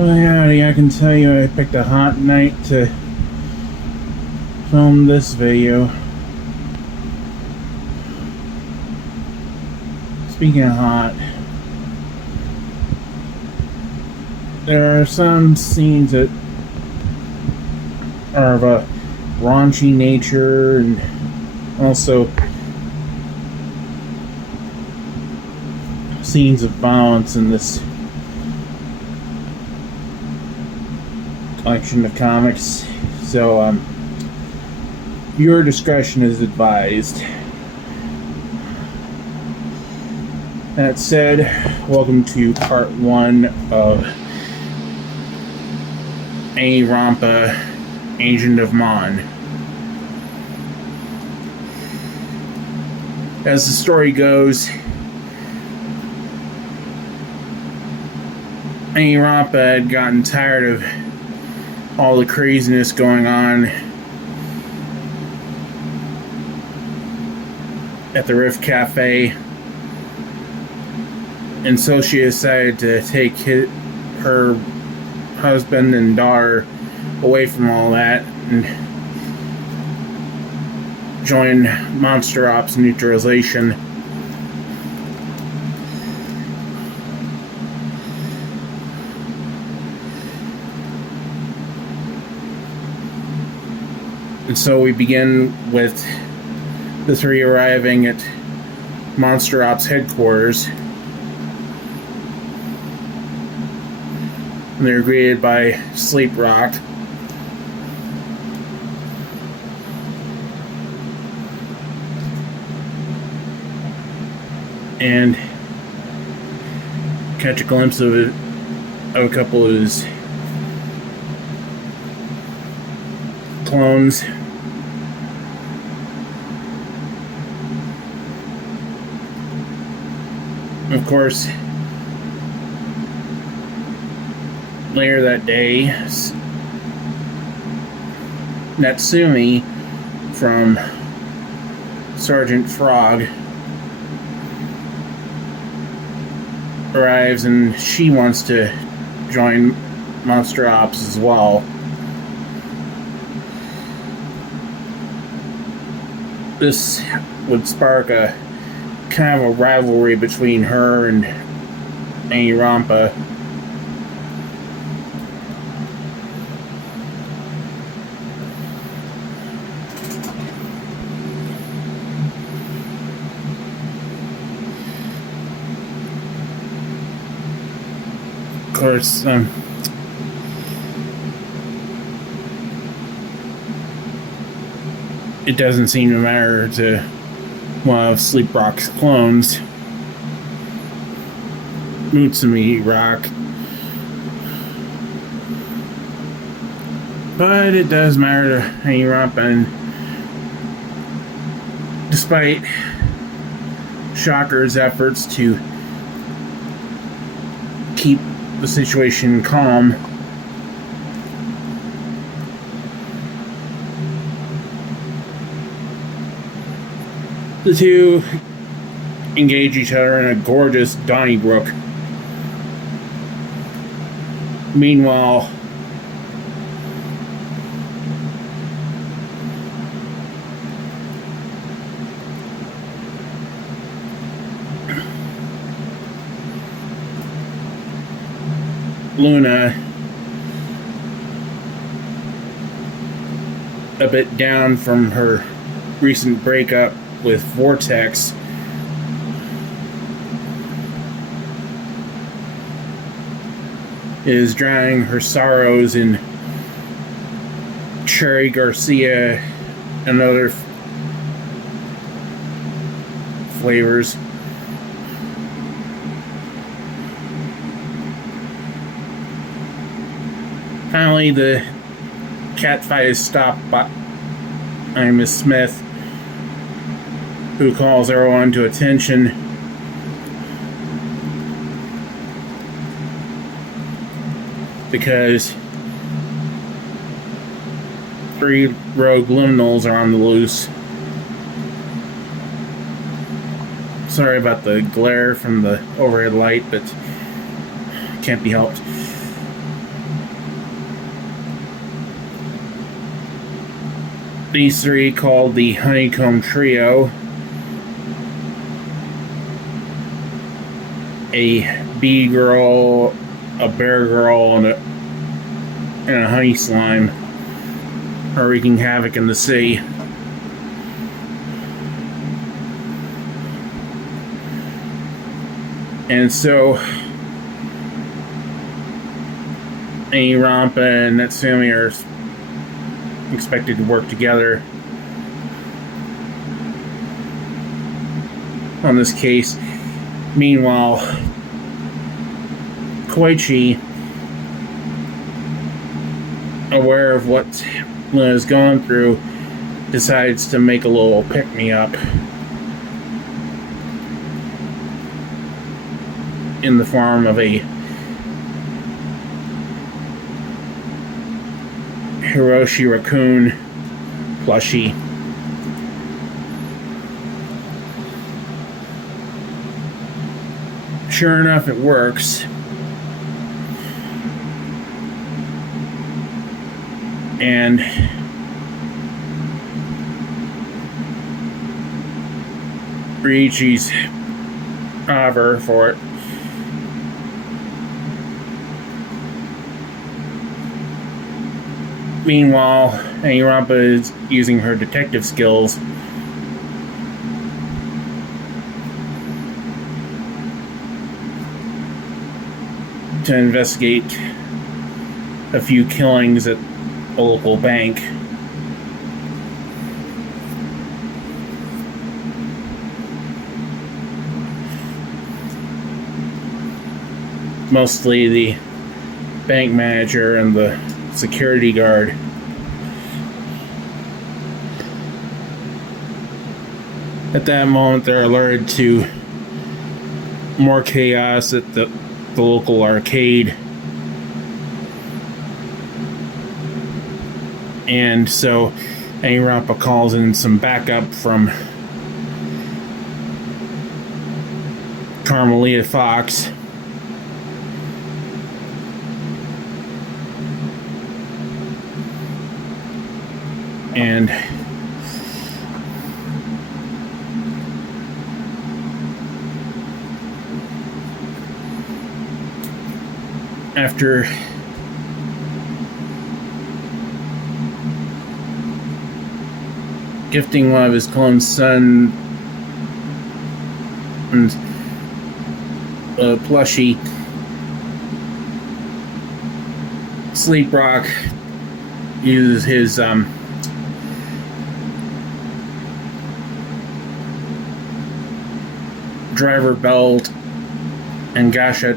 Well, howdy, I can tell you I picked a hot night to film this video. Speaking of hot, there are some scenes that are of a raunchy nature and also scenes of violence in this collection of comics, so your discretion is advised. That said, welcome to part 1 of Ani-Ronpa, Agent of M.O.N. As the story goes, Ani-Ronpa had gotten tired of all the craziness going on at the Rift Cafe, and so she decided to take her husband and daughter away from all that and join Monster Ops Neutralization. And so we begin with the three arriving at Monster Ops headquarters. And they're greeted by Sleep Rock. And catch a glimpse of a couple of his clones. Of course, later that day, Natsumi from Sergeant Frog arrives, and she wants to join Monster Ops as well. This would spark a kind of a rivalry between her and Ani-Ronpa. Of course, it doesn't seem to matter to one of Sleep Rock's clones, Mutsumi Rock, but it does matter to Ani-Ronpa, and despite Shocker's efforts to keep the situation calm, the two engage each other in a gorgeous Donnybrook. Meanwhile, Luna, a bit down from her recent breakup with Vortex, is drowning her sorrows in Cherry Garcia and other flavors. Finally, the catfight is stopped by Miss Smith, who calls everyone to attention because 3 rogue liminals are on the loose. Sorry about the glare from the overhead light, but can't be helped. These three, called the Honeycomb Trio, a bee girl, a bear girl, and a honey slime, are wreaking havoc in the sea. And so Ani-Ronpa and Natsumi are expected to work together on this case. Meanwhile, Koichi, aware of what Luna's gone through, decides to make a little pick-me-up in the form of a Hiroshi Raccoon plushie. Sure enough, it works. And Ryuichi's over for it. Meanwhile, Ani-Ronpa is using her detective skills to investigate a few killings at a local bank. Mostly the bank manager and the security guard. At that moment, they're alerted to more chaos at the local arcade. And so Ani-Ronpa calls in some backup from Carmelita Fox. And after gifting one of his clone son and a plushie, Sleep Rock uses his driver belt and gadget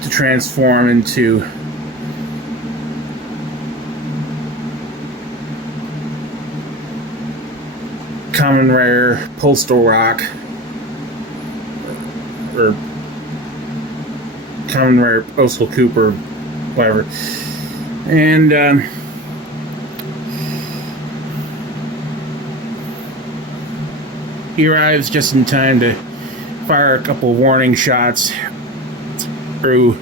to transform into common rare postal rock, or common rare postal Cooper, whatever. And he arrives just in time to fire a couple warning shots through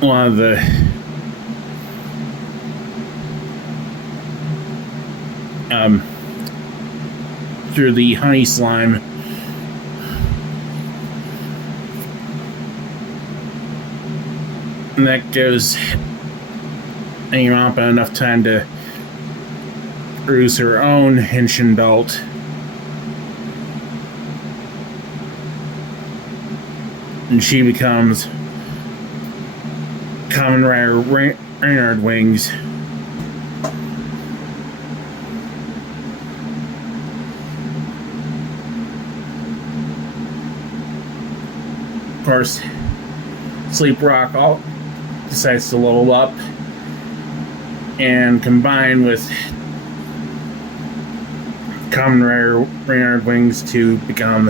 one of the through the honey slime. And that gives Ani-Ronpa enough time to produce her own henshin belt. And she becomes common rare Reynard Wings. Of course, Sleep Rock decides to level up and combine with common rare Reynard Wings to become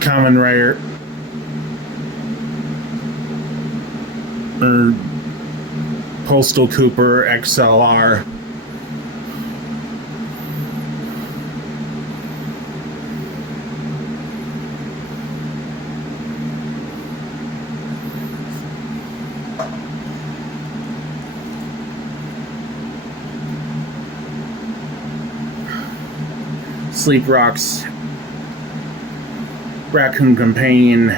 common rare or Postal Cooper XLR. Sleep Rock's raccoon companion,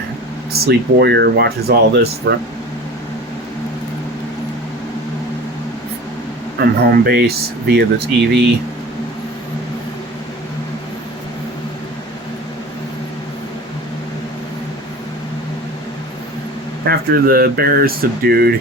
Sleep Warrior, watches all this from home base via the TV. After the bear is subdued,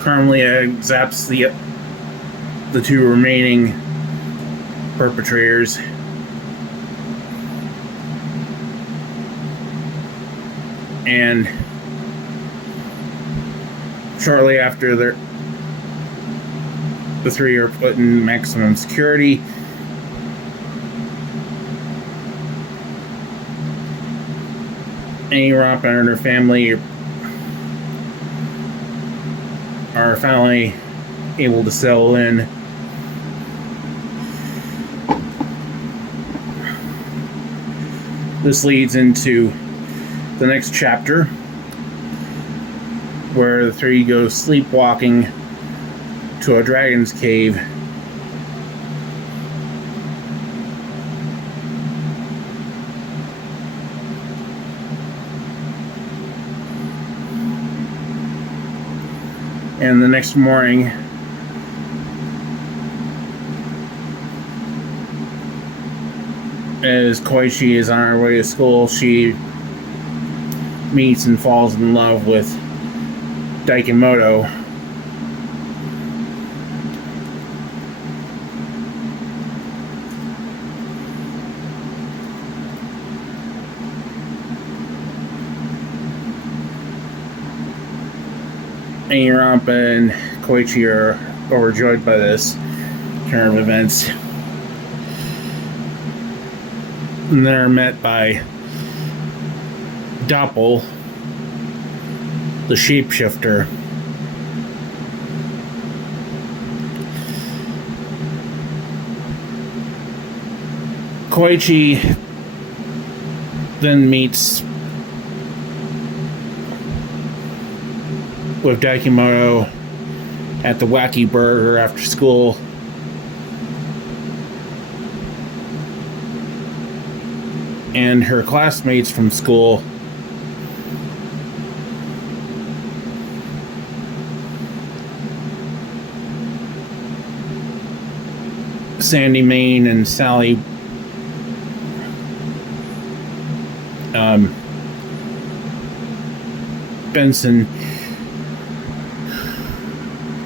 Carmelia zaps the two remaining perpetrators, and shortly after the three are put in maximum security. Ani-Ronpa and her family are finally able to settle in. This leads into the next chapter, where the three go sleepwalking to a dragon's cave. And the next morning, as Koichi is on her way to school, she meets and falls in love with Daikimoto. Ani-Ronpa and Koichi are overjoyed by this turn of events. And they're met by Doppel, the shapeshifter. Koichi then meets with Daikimoto at the Wacky Burger after school. And her classmates from school Sandy Main and Sally Benson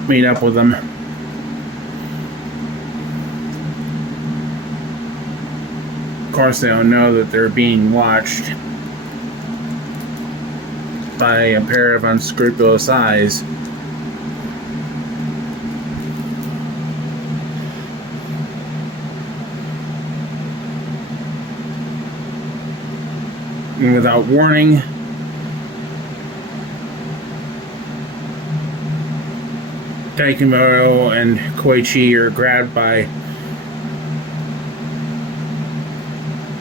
meet up with them. Of course, they don't know that they're being watched by a pair of unscrupulous eyes. And without warning, Daikimoto and Koichi are grabbed by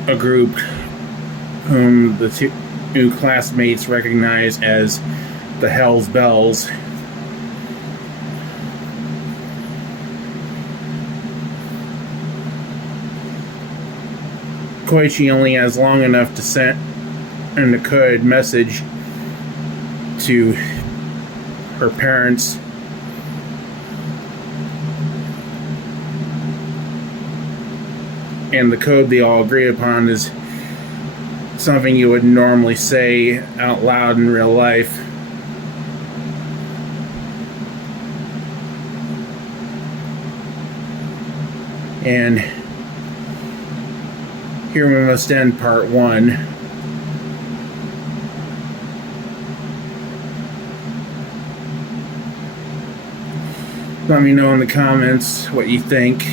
a group whom the two new classmates recognize as the Hell's Bells. Koichi only has long enough to send a code message to her parents, and the code they all agree upon is something you would normally say out loud in real life. And here we must end part 1. Let me know in the comments what you think.